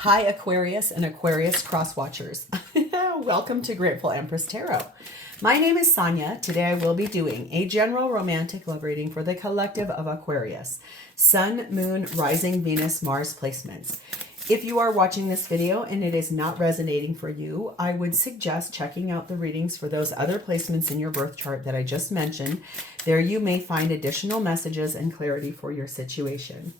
Hi, Aquarius and Aquarius cross-watchers. Welcome to Grateful Empress Tarot. My name is Sonia. Today I will be doing a general romantic love reading for the collective of Aquarius. Sun, Moon, Rising, Venus, Mars placements. If you are watching this video and it is not resonating for you, I would suggest checking out the readings for those other placements in your birth chart that I just mentioned. There you may find additional messages and clarity for your situation.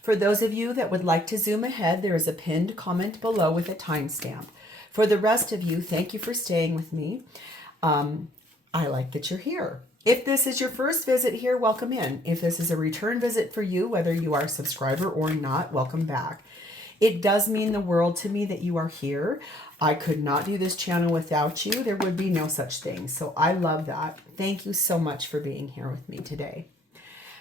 For those of you that would like to zoom ahead, there is a pinned comment below with a timestamp. For the rest of you, thank you for staying with me. I like that you're here. If this is your first visit here, welcome in. If this is a return visit for you, whether you are a subscriber or not, welcome back. It does mean the world to me that you are here. I could not do this channel without you. There would be no such thing. So I love that. Thank you so much for being here with me today.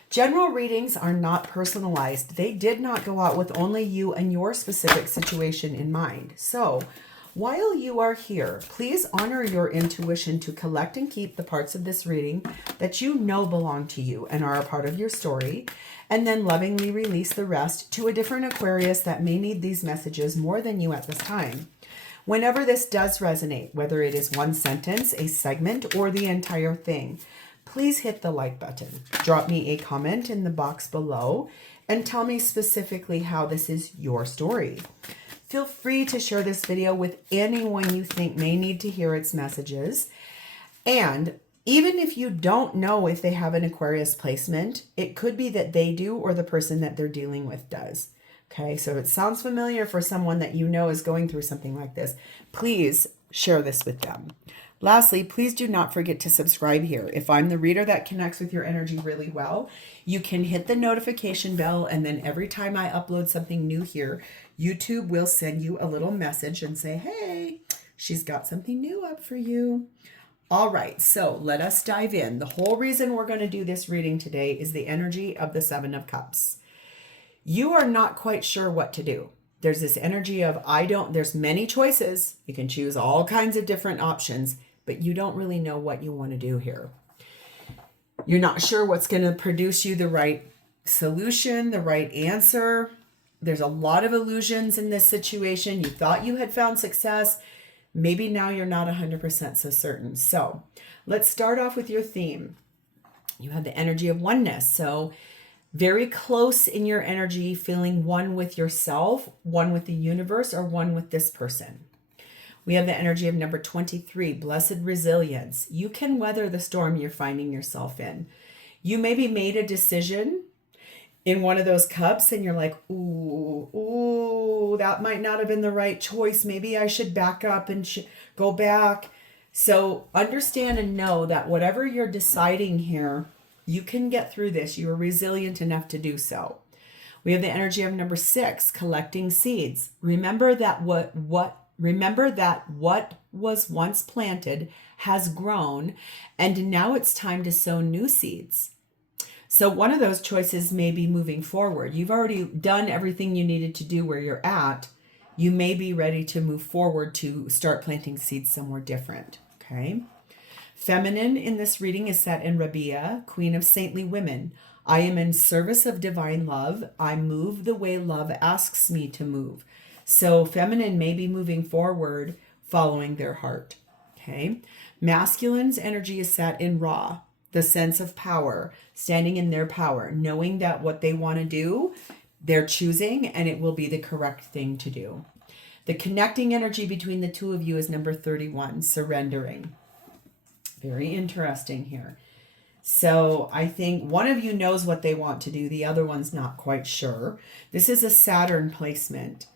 General readings are not personalized. They did not go out with only you and your specific situation in mind. So while you are here, please honor your intuition to collect and keep the parts of this reading that you know belong to you and are a part of your story, and then lovingly release the rest to a different Aquarius that may need these messages more than you at this time. Whenever this does resonate, whether it is one sentence, a segment, or the entire thing, please hit the like button. Drop me a comment in the box below and tell me specifically how this is your story. Feel free to share this video with anyone you think may need to hear its messages. And even if you don't know if they have an Aquarius placement, it could be that they do or the person that they're dealing with does. Okay, so if it sounds familiar for someone that you know is going through something like this, please share this with them. Lastly, please do not forget to subscribe here. If I'm the reader that connects with your energy really well, you can hit the notification bell, and then every time I upload something new here, YouTube will send you a little message and say, hey, she's got something new up for you. All right, so let us dive in. The whole reason we're going to do this reading today is the energy of the Seven of Cups. You are not quite sure what to do. There's this energy of there's many choices. You can choose all kinds of different options, but you don't really know what you want to do here. You're not sure what's going to produce you the right solution, the right answer. There's a lot of illusions in this situation. You thought you had found success. Maybe now you're not 100% so certain. So let's start off with your theme. You have the energy of oneness. So very close in your energy, feeling one with yourself, one with the universe, or one with this person. We have the energy of number 23, blessed resilience. You can weather the storm you're finding yourself in. You maybe made a decision in one of those cups and you're like, ooh, that might not have been the right choice. Maybe I should back up and go back. So understand and know that whatever you're deciding here, you can get through this. You are resilient enough to do so. We have the energy of number 6, collecting seeds. Remember that what was once planted has grown, and now it's time to sow new seeds. So one of those choices may be moving forward. You've already done everything you needed to do where you're at. You may be ready to move forward to start planting seeds somewhere different. Okay. Feminine in this reading is set in Rabia, Queen of Saintly Women. I am in service of divine love. I move the way love asks me to move. So feminine may be moving forward following their heart. Okay. Masculine's energy is set in Ra, the sense of power, standing in their power, knowing that what they want to do, they're choosing, and it will be the correct thing to do. The connecting energy between the two of you is number 31, surrendering. Very interesting here. So I think one of you knows what they want to do. The other one's not quite sure. This is a Saturn placement.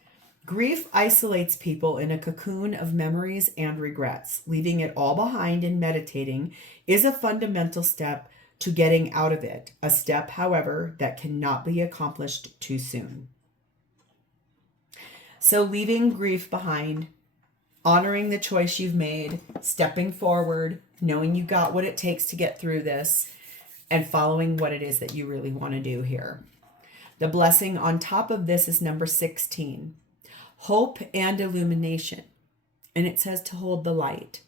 Grief isolates people in a cocoon of memories and regrets. Leaving it all behind and meditating is a fundamental step to getting out of it. A step, however, that cannot be accomplished too soon. So leaving grief behind, honoring the choice you've made, stepping forward, knowing you got what it takes to get through this, and following what it is that you really want to do here. The blessing on top of this is number 16. Hope and illumination. And it says to hold the light.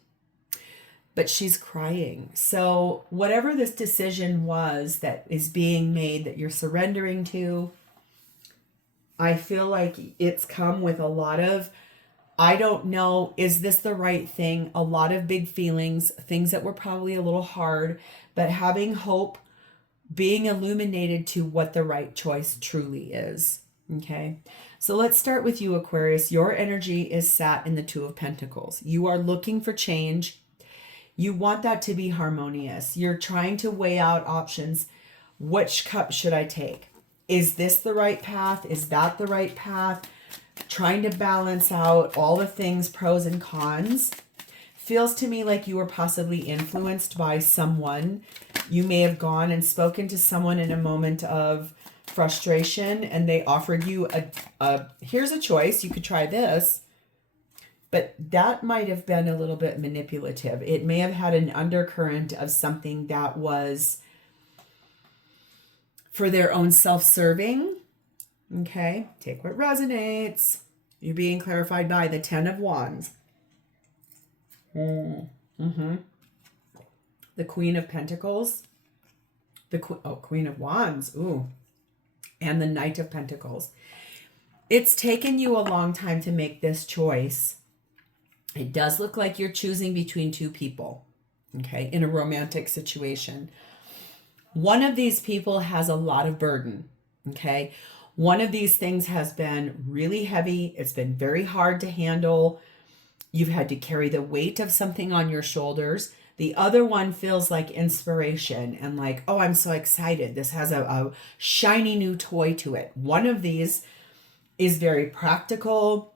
But she's crying. So whatever this decision was that is being made, that you're surrendering to, I feel like it's come with a lot of, I don't know, is this the right thing? A lot of big feelings, things that were probably a little hard, but having hope, being illuminated to what the right choice truly is. Okay. So let's start with you, Aquarius. Your energy is sat in the Two of Pentacles. You are looking for change. You want that to be harmonious. You're trying to weigh out options. Which cup should I take? Is this the right path? Is that the right path? Trying to balance out all the things, pros and cons. Feels to me like you were possibly influenced by someone. You may have gone and spoken to someone in a moment of frustration, and they offered you here's a choice. You could try this. But that might have been a little bit manipulative. It may have had an undercurrent of something that was for their own self-serving. Okay, take what resonates. You're being clarified by the Ten of Wands. The Queen of Pentacles. Queen of Wands. Ooh. And the Knight of Pentacles. It's taken you a long time to make this choice. It does look like you're choosing between two people, okay, in a romantic situation. One of these people has a lot of burden, okay? One of these things has been really heavy. It's been very hard to handle. You've had to carry the weight of something on your shoulders. The other one feels like inspiration and like, oh, I'm so excited. This has a shiny new toy to it. One of these is very practical,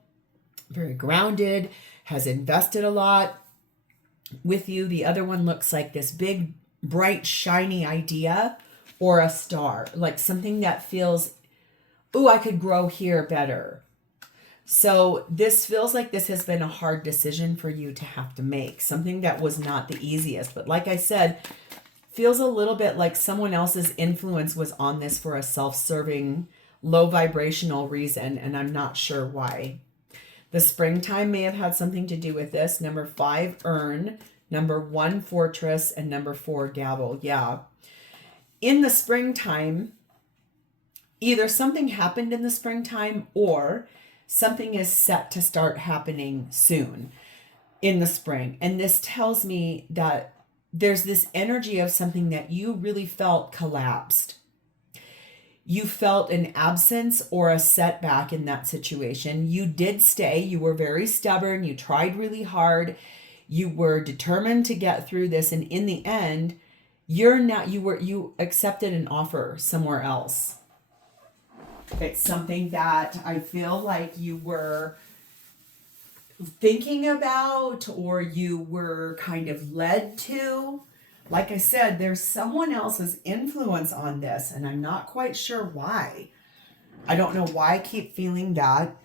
very grounded, has invested a lot with you. The other one looks like this big, bright, shiny idea or a star, like something that feels, ooh, I could grow here better. So this feels like this has been a hard decision for you to have to make, something that was not the easiest. But like I said, feels a little bit like someone else's influence was on this for a self-serving, low vibrational reason, and I'm not sure why. The springtime may have had something to do with this. Number 5, urn. Number 1, fortress. And number 4, gavel. Yeah. In the springtime, either something happened in the springtime or something is set to start happening soon in the spring. And this tells me that there's this energy of something that you really felt collapsed. You felt an absence or a setback in that situation. You did stay. You were very stubborn. You tried really hard. You were determined to get through this. And in the end, you accepted an offer somewhere else. It's something that I feel like you were thinking about or you were kind of led to. Like I said, there's someone else's influence on this, and I'm not quite sure why. I don't know why I keep feeling that.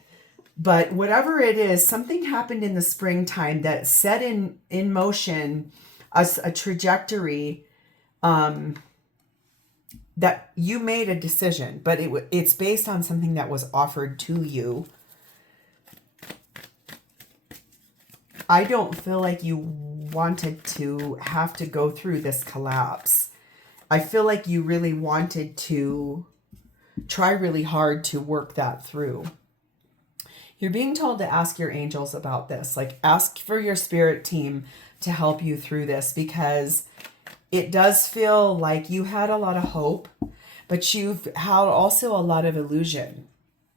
But whatever it is, something happened in the springtime that set in motion a trajectory that you made a decision, but it's based on something that was offered to you. I don't feel like you wanted to have to go through this collapse. I feel like you really wanted to try really hard to work that through. You're being told to ask your angels about this. Like, ask for your spirit team to help you through this, because it does feel like you had a lot of hope, but you've had also a lot of illusion.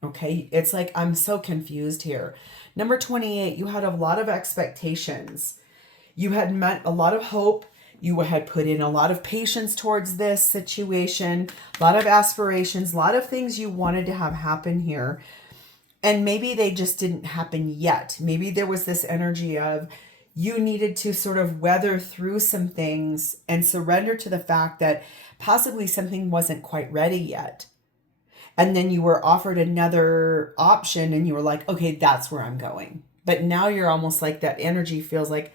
Okay. It's like, I'm so confused here. Number 28, you had a lot of expectations. You had met a lot of hope. You had put in a lot of patience towards this situation, a lot of aspirations, a lot of things you wanted to have happen here. And maybe they just didn't happen yet. Maybe there was this energy of you needed to sort of weather through some things and surrender to the fact that possibly something wasn't quite ready yet. And then you were offered another option and you were like, okay, that's where I'm going. But now you're almost like that energy feels like,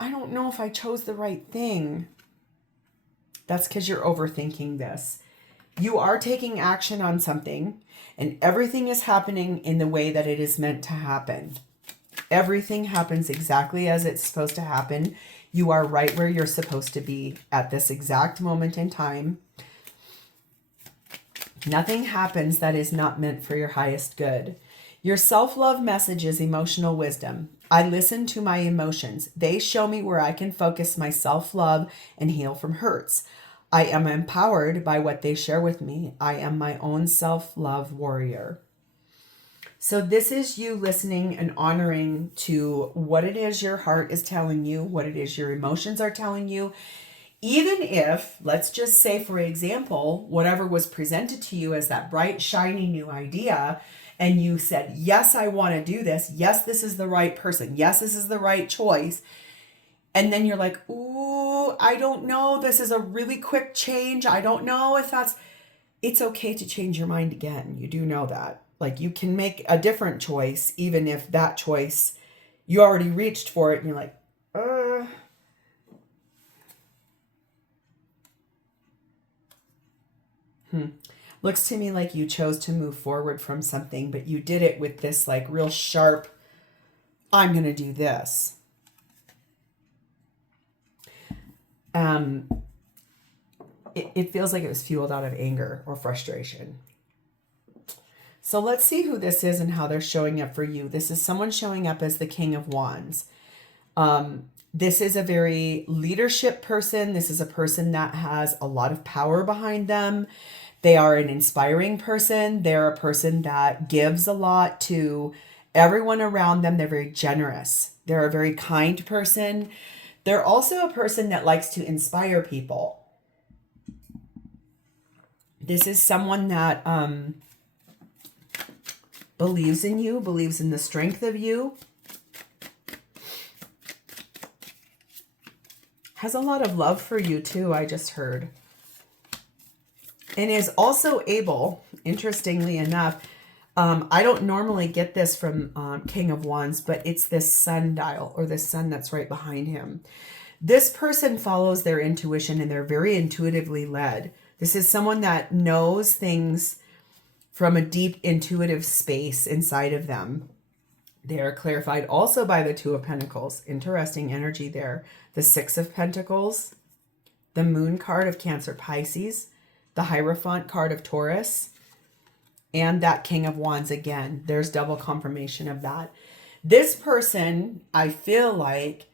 I don't know if I chose the right thing. That's because you're overthinking this. You are taking action on something, and everything is happening in the way that it is meant to happen. Everything happens exactly as it's supposed to happen. You are right where you're supposed to be at this exact moment in time. Nothing happens that is not meant for your highest good. Your self-love message is emotional wisdom. I listen to my emotions. They show me where I can focus my self-love and heal from hurts. I am empowered by what they share with me. I am my own self-love warrior. So this is you listening and honoring to what it is your heart is telling you, what it is your emotions are telling you. Even if, let's just say, for example, whatever was presented to you as that bright, shiny new idea, and you said, yes, I want to do this. Yes, this is the right person. Yes, this is the right choice. And then you're like, ooh, I don't know. This is a really quick change. I don't know if that's... It's okay to change your mind again. You do know that. Like, you can make a different choice, even if that choice, you already reached for it and you're like, Looks to me like you chose to move forward from something, but you did it with this like real sharp, I'm going to do this. It feels like it was fueled out of anger or frustration. So let's see who this is and how they're showing up for you. This is someone showing up as the King of Wands. This is a very leadership person. This is a person that has a lot of power behind them. They are an inspiring person. They're a person that gives a lot to everyone around them. They're very generous. They're a very kind person. They're also a person that likes to inspire people. This is someone that believes in you, believes in the strength of you. Has a lot of love for you too, I just heard. And is also able, interestingly enough, I don't normally get this from King of Wands, but it's this sundial or this sun that's right behind him. This person follows their intuition and they're very intuitively led. This is someone that knows things from a deep intuitive space inside of them. They are clarified also by the Two of Pentacles. Interesting energy there. The Six of Pentacles, the Moon card of Cancer Pisces, the Hierophant card of Taurus, and that King of Wands again. There's double confirmation of that. This person, I feel like,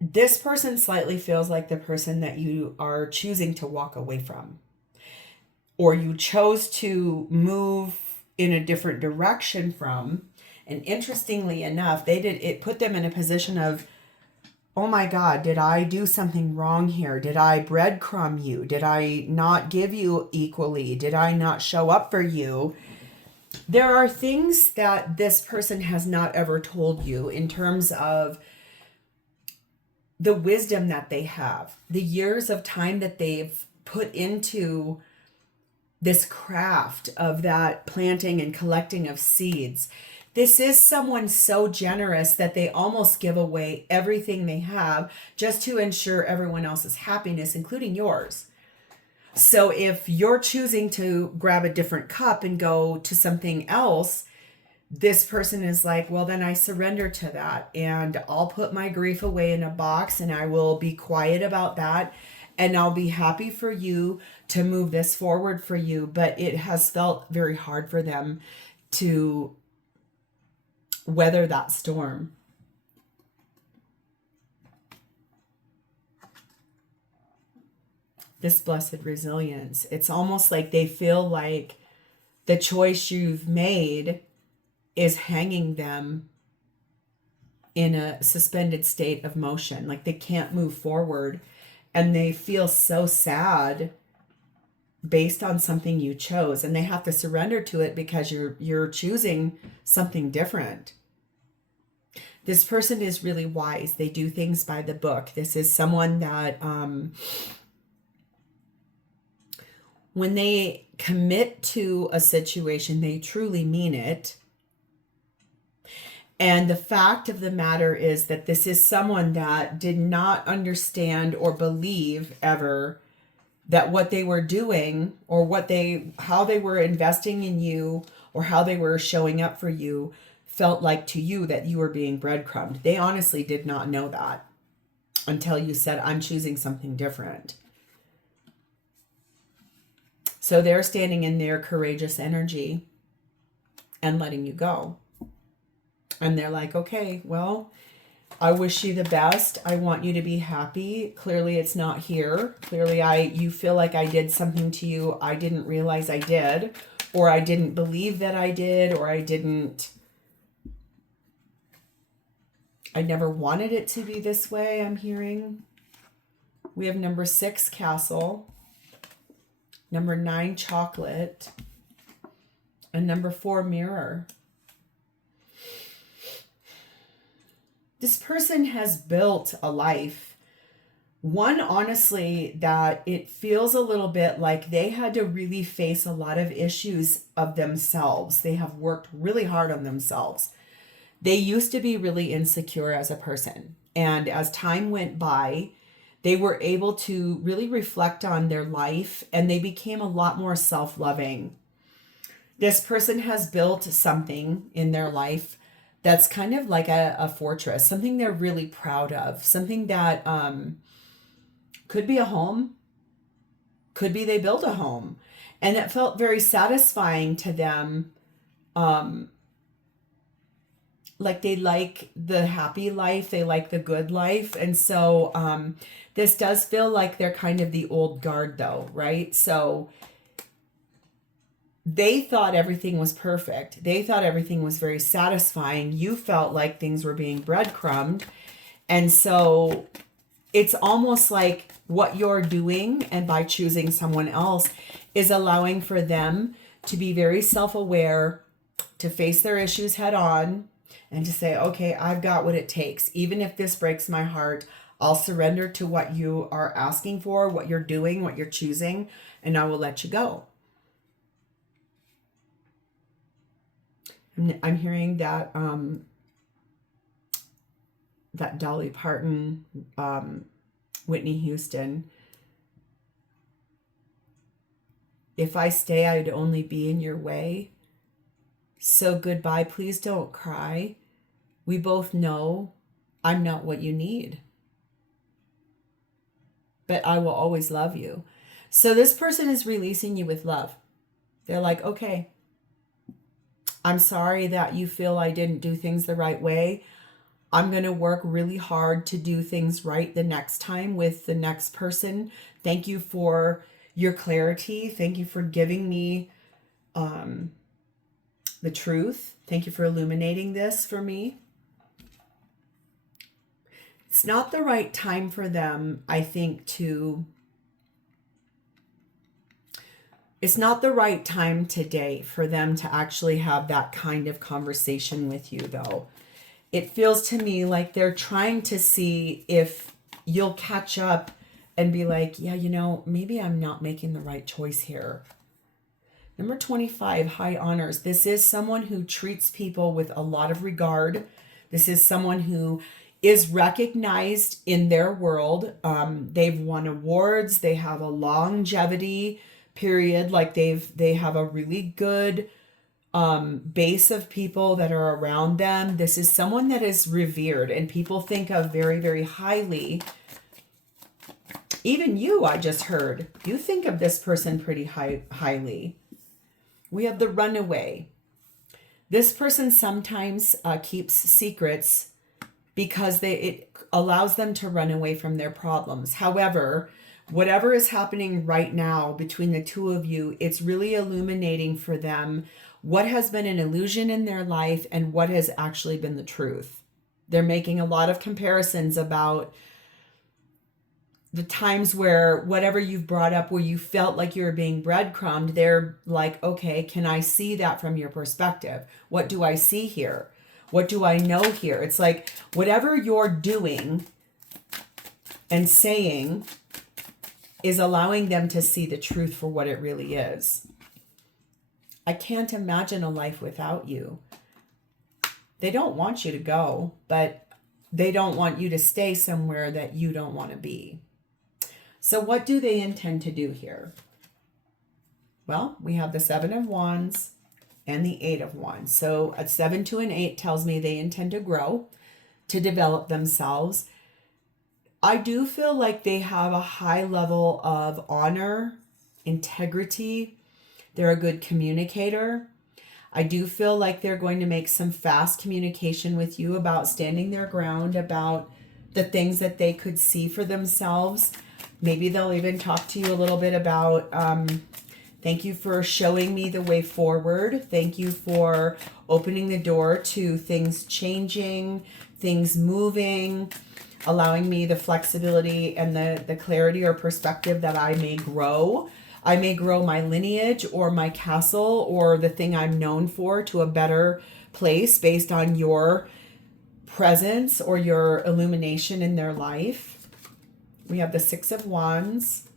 this person slightly feels like the person that you are choosing to walk away from. Or you chose to move in a different direction from. And interestingly enough, it put them in a position of, oh my God, did I do something wrong here? Did I breadcrumb you? Did I not give you equally? Did I not show up for you? There are things that this person has not ever told you in terms of the wisdom that they have, the years of time that they've put into this craft of that planting and collecting of seeds. This is someone so generous that they almost give away everything they have just to ensure everyone else's happiness, including yours. So if you're choosing to grab a different cup and go to something else, this person is like, well, then I surrender to that and I'll put my grief away in a box and I will be quiet about that. And I'll be happy for you to move this forward for you. But it has felt very hard for them to weather that storm. This blessed resilience. It's almost like they feel like the choice you've made is hanging them in a suspended state of motion. Like they can't move forward. And they feel so sad based on something you chose, and they have to surrender to it because you're choosing something different. This person is really wise. They do things by the book. This is someone that when they commit to a situation, they truly mean it. And the fact of the matter is that this is someone that did not understand or believe ever that what they were doing or how they were investing in you or how they were showing up for you felt like to you that you were being breadcrumbed. They honestly did not know that until you said, I'm choosing something different. So they're standing in their courageous energy and letting you go. And they're like, okay, well, I wish you the best. I want you to be happy. Clearly it's not here. Clearly you feel like I did something to you I didn't realize I did, or I didn't believe that I did, or I never wanted it to be this way, I'm hearing. We have number 6, castle. Number 9, chocolate. And number 4, mirror. This person has built a life. One, honestly, that it feels a little bit like they had to really face a lot of issues of themselves. They have worked really hard on themselves. They used to be really insecure as a person. And as time went by, they were able to really reflect on their life, and they became a lot more self-loving. This person has built something in their life that's kind of like a fortress, something they're really proud of, something that could be a home, could be they built a home. And it felt very satisfying to them. Like they like the happy life, they like the good life. And so this does feel like they're kind of the old guard though, right? So they thought everything was perfect. They thought everything was very satisfying. You felt like things were being breadcrumbed. And so it's almost like what you're doing, and by choosing someone else, is allowing for them to be very self-aware, to face their issues head on, and to say, okay, I've got what it takes. Even if this breaks my heart, I'll surrender to what you are asking for, what you're doing, what you're choosing, and I will let you go. I'm hearing that that Dolly Parton, Whitney Houston, if I stay, I'd only be in your way. So goodbye, please don't cry. We both know I'm not what you need, but I will always love you. So this person is releasing you with love. They're like, okay, I'm sorry that you feel I didn't do things the right way. I'm going to work really hard to do things right the next time with the next person. Thank you for your clarity. Thank you for giving me the truth. Thank you for illuminating this for me. It's not the right time for them, I think, it's not the right time today for them to actually have that kind of conversation with you, though. It feels to me like they're trying to see if you'll catch up and be like, yeah, you know, maybe I'm not making the right choice here. Number 25, high honors. This is someone who treats people with a lot of regard. This is someone who is recognized in their world. They've won awards. They have a longevity period. Like they have a really good base of people that are around them. This is someone that is revered and people think of very, very highly. Even you, I just heard, you think of this person pretty highly. We have the runaway. This person sometimes keeps secrets because it allows them to run away from their problems. However, whatever is happening right now between the two of you, it's really illuminating for them what has been an illusion in their life and what has actually been the truth. They're making a lot of comparisons about the times where whatever you've brought up where you felt like you were being breadcrumbed, they're like, okay, can I see that from your perspective? What do I see here? What do I know here? It's like whatever you're doing and saying is allowing them to see the truth for what it really is. I can't imagine a life without you. They don't want you to go, but they don't want you to stay somewhere that you don't want to be. So what do they intend to do here? Well, we have the 7 of Wands and the 8 of Wands. So a 7, 2, and 8 tells me they intend to grow, to develop themselves. I do feel like they have a high level of honor, integrity, They're a good communicator. I do feel like they're going to make some fast communication with you about standing their ground, about the things that they could see for themselves. Maybe they'll even talk to you a little bit about, thank you for showing me the way forward. Thank you for opening the door to things changing, things moving, allowing me the flexibility and the clarity or perspective that I may grow. I may grow my lineage or my castle or the thing I'm known for to a better place based on your presence or your illumination in their life. We have the Six of Wands,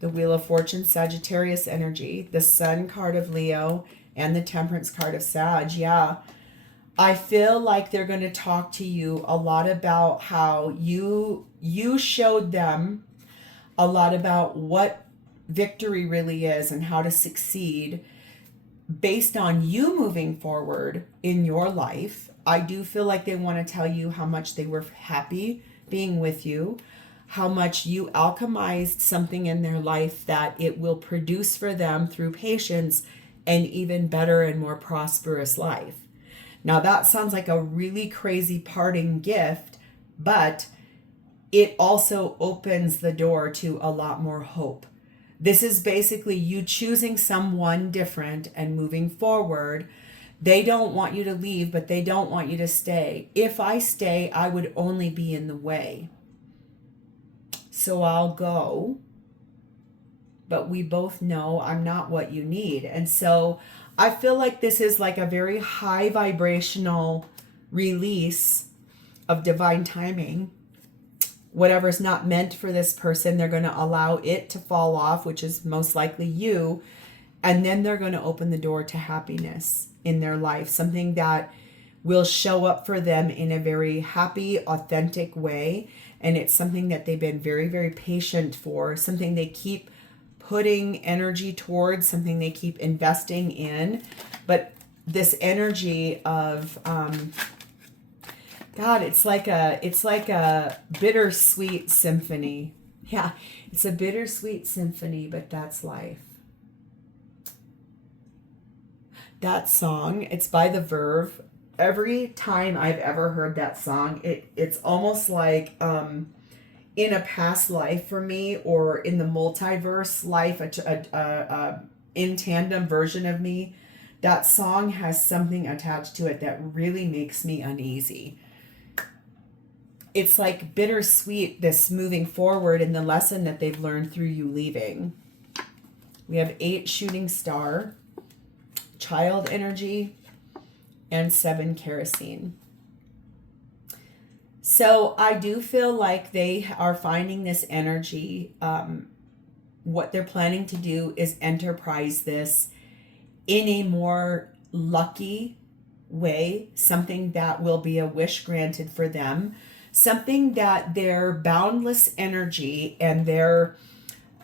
the Wheel of Fortune, Sagittarius energy, the Sun card of Leo, and the Temperance card of Sag. Yeah. I feel like they're going to talk to you a lot about how you showed them a lot about what victory really is and how to succeed based on you moving forward in your life. I do feel like they want to tell you how much they were happy being with you, how much you alchemized something in their life that it will produce for them through patience an even better and more prosperous life. Now that sounds like a really crazy parting gift, but it also opens the door to a lot more hope. This is basically you choosing someone different and moving forward. They don't want you to leave, but they don't want you to stay. If I stay, I would only be in the way. So I'll go. But we both know I'm not what you need. And so I feel like this is like a very high vibrational release of divine timing. Whatever's not meant for this person, they're going to allow it to fall off, which is most likely you. And then they're going to open the door to happiness in their life, something that will show up for them in a very happy, authentic way. And it's something that they've been very, very patient for, something they keep putting energy towards, something they keep investing in. But this energy of, God, it's like a bittersweet symphony. Yeah, it's a bittersweet symphony, but that's life. That song, it's by The Verve. Every time I've ever heard that song, it's almost like in a past life for me, or in the multiverse life, a in tandem version of me. That song has something attached to it that really makes me uneasy. It's like bittersweet, this moving forward in the lesson that they've learned through you leaving. We have 8 shooting star, child energy, and 7 kerosene. So I do feel like they are finding this energy. What they're planning to do is enterprise this in a more lucky way, something that will be a wish granted for them, something that their boundless energy and their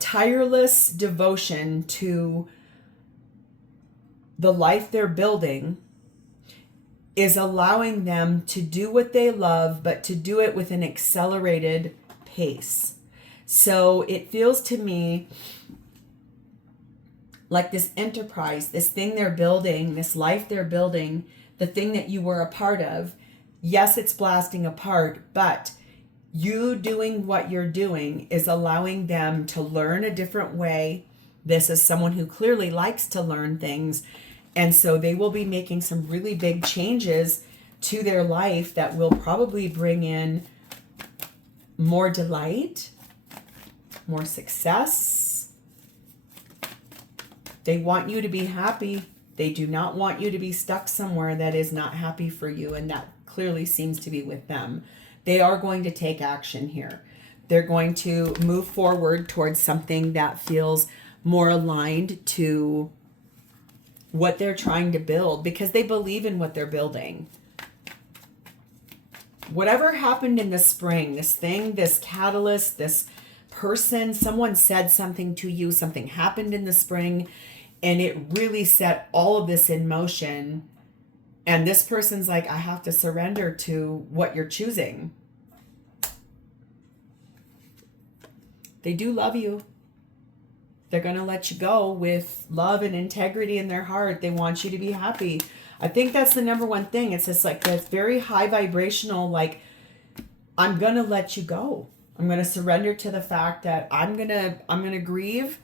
tireless devotion to the life they're building is allowing them to do what they love, but to do it with an accelerated pace. So it feels to me like this enterprise, this thing they're building, this life they're building, the thing that you were a part of. Yes, it's blasting apart, but you doing what you're doing is allowing them to learn a different way. This is someone who clearly likes to learn things. And so they will be making some really big changes to their life that will probably bring in more delight, more success. They want you to be happy. They do not want you to be stuck somewhere that is not happy for you, and that clearly seems to be with them. They are going to take action here. They're going to move forward towards something that feels more aligned to what they're trying to build, because they believe in what they're building. Whatever happened in the spring, this thing, this catalyst, this person, someone said something to you, something happened in the spring, and it really set all of this in motion. And this person's like, I have to surrender to what you're choosing. They do love you. They're going to let you go with love and integrity in their heart. They want you to be happy. I think that's the number one thing. It's just like this very high vibrational, like, I'm going to let you go. I'm going to surrender to the fact that I'm going to grieve,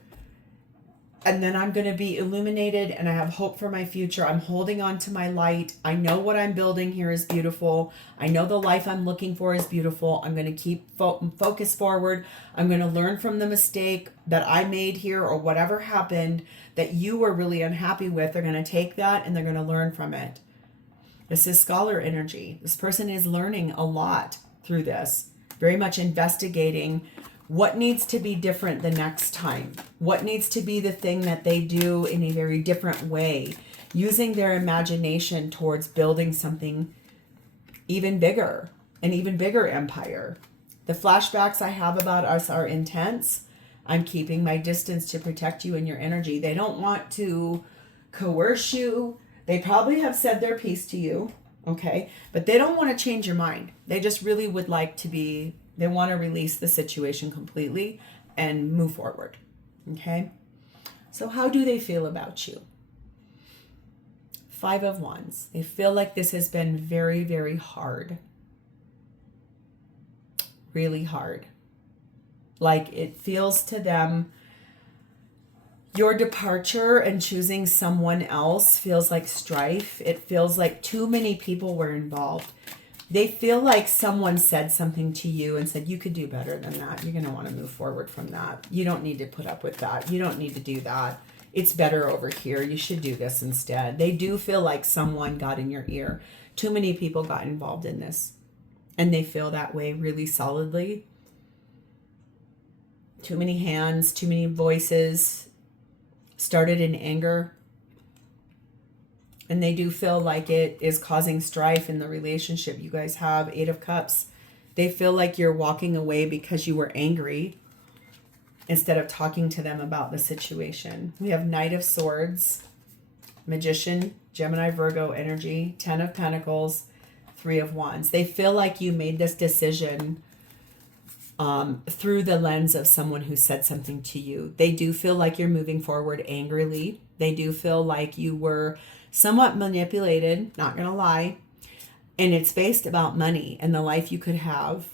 and then I'm going to be illuminated, and I have hope for my future. I'm holding on to my light. I know what I'm building here is beautiful. I know the life I'm looking for is beautiful. I'm going to keep focus forward. I'm going to learn from the mistake that I made here, or whatever happened that you were really unhappy with. They're going to take that and they're going to learn from it. This is scholar energy. This person is learning a lot through this, very much investigating what needs to be different the next time? What needs to be the thing that they do in a very different way? Using their imagination towards building something even bigger, an even bigger empire. The flashbacks I have about us are intense. I'm keeping my distance to protect you and your energy. They don't want to coerce you. They probably have said their piece to you, okay? But they don't want to change your mind. They just really would like to be... They want to release the situation completely and move forward. Okay? So how do they feel about you? 5 of Wands. They feel like this has been very, very hard. Really hard. Like it feels to them, your departure and choosing someone else feels like strife. It feels like too many people were involved. They feel like someone said something to you and said, you could do better than that. You're going to want to move forward from that. You don't need to put up with that. You don't need to do that. It's better over here. You should do this instead. They do feel like someone got in your ear. Too many people got involved in this. And they feel that way really solidly. Too many hands, too many voices. Started in anger. And they do feel like it is causing strife in the relationship you guys have. 8 of Cups. They feel like you're walking away because you were angry instead of talking to them about the situation. We have Knight of Swords, Magician, Gemini, Virgo energy, 10 of Pentacles, 3 of Wands. They feel like you made this decision through the lens of someone who said something to you. They do feel like you're moving forward angrily. They do feel like you were somewhat manipulated, not gonna lie, and it's based about money and the life you could have.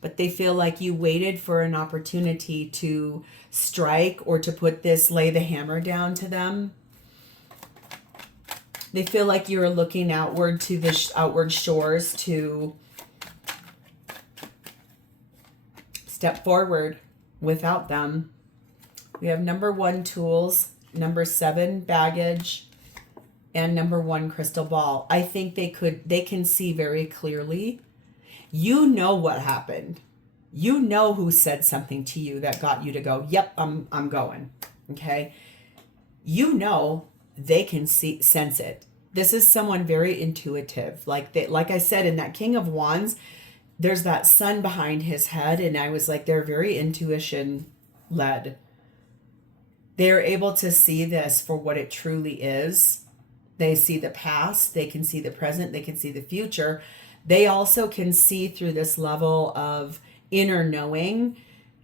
But they feel like you waited for an opportunity to strike or to put this, lay the hammer down to them. They feel like you're looking outward to the outward shores to step forward without them. We have number 1, tools, number 7, baggage, and number 1, crystal ball. I think they can see very clearly. You know what happened. You know who said something to you that got you to go, yep, I'm going. Okay? You know they can sense it. This is someone very intuitive. Like I said, in that King of Wands, there's that sun behind his head, and I was like, they're very intuition led. They're able to see this for what it truly is. They see the past, they can see the present, they can see the future. They also can see through this level of inner knowing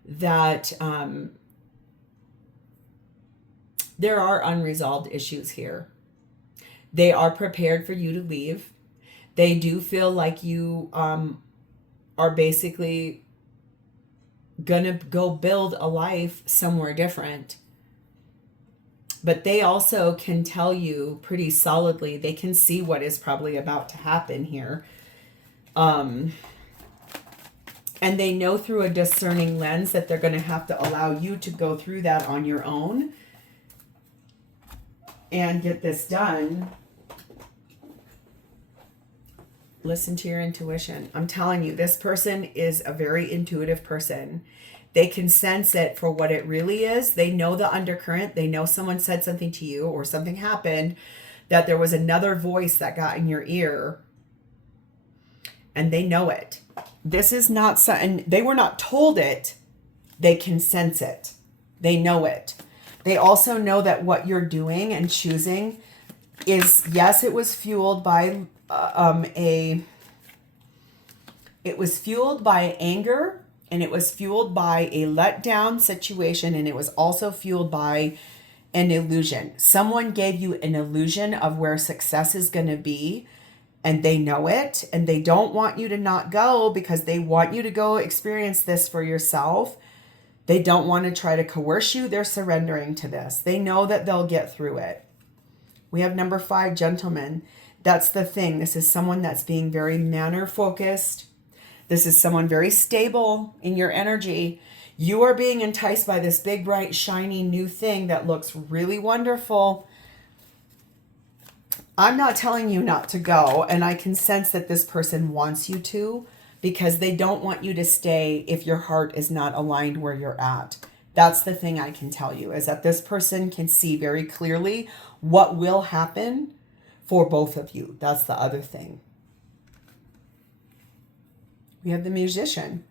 that there are unresolved issues here. They are prepared for you to leave. They do feel like you are basically gonna go build a life somewhere different. But they also can tell you pretty solidly, they can see what is probably about to happen here. And they know through a discerning lens that they're going to have to allow you to go through that on your own and get this done. Listen to your intuition. I'm telling you, this person is a very intuitive person. They can sense it for what it really is. They know the undercurrent. They know someone said something to you or something happened, that there was another voice that got in your ear, and they know it. This is not something, they were not told it. They can sense it. They know it. They also know that what you're doing and choosing is, yes, it was fueled by anger And it was fueled by a letdown situation, and it was also fueled by an illusion. Someone gave you an illusion of where success is going to be, and they know it, and they don't want you to not go because they want you to go experience this for yourself. They don't want to try to coerce you. They're surrendering to this. They know that they'll get through it. We have number 5, gentlemen. That's the thing. This is someone that's being very manner focused. This is someone very stable in your energy. You are being enticed by this big, bright, shiny new thing that looks really wonderful. I'm not telling you not to go, and I can sense that this person wants you to, because they don't want you to stay if your heart is not aligned where you're at. That's the thing I can tell you, is that this person can see very clearly what will happen for both of you. That's the other thing. We have the Musician.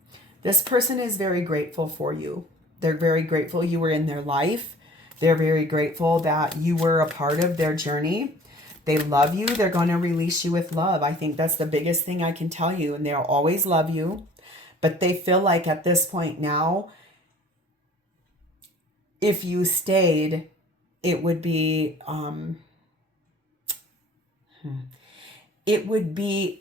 This person is very grateful for you. They're very grateful you were in their life. They're very grateful that you were a part of their journey. They love you. They're going to release you with love. I think that's the biggest thing I can tell you. And they'll always love you. But they feel like at this point now, if you stayed, it would be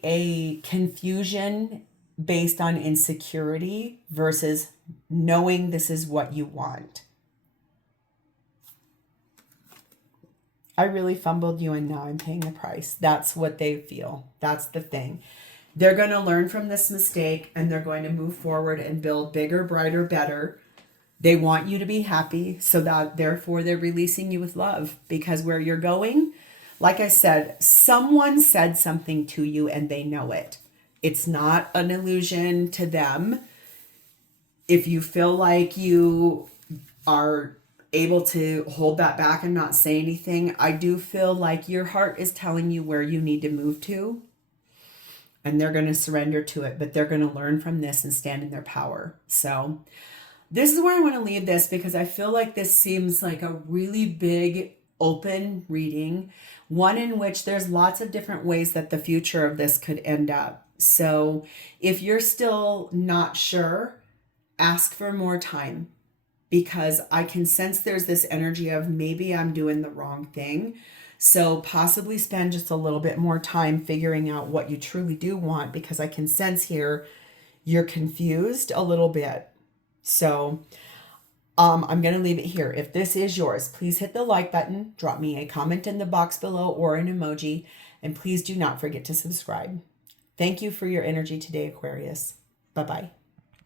a confusion based on insecurity versus knowing this is what you want. I really fumbled you, and now I'm paying the price. That's what they feel. That's the thing. They're going to learn from this mistake, and they're going to move forward and build bigger, brighter, better. They want you to be happy, so that therefore they're releasing you with love, because where you're going, like I said, someone said something to you and they know it. It's not an illusion to them. If you feel like you are able to hold that back and not say anything, I do feel like your heart is telling you where you need to move to, and they're going to surrender to it, but they're going to learn from this and stand in their power. So this is where I want to leave this, because I feel like this seems like a really big open reading, one in which there's lots of different ways that the future of this could end up. So if you're still not sure, ask for more time, because I can sense there's this energy of maybe I'm doing the wrong thing. So possibly spend just a little bit more time figuring out what you truly do want, because I can sense here you're confused a little bit. So I'm going to leave it here. If this is yours, please hit the like button, drop me a comment in the box below or an emoji, and please do not forget to subscribe. Thank you for your energy today, Aquarius. Bye-bye.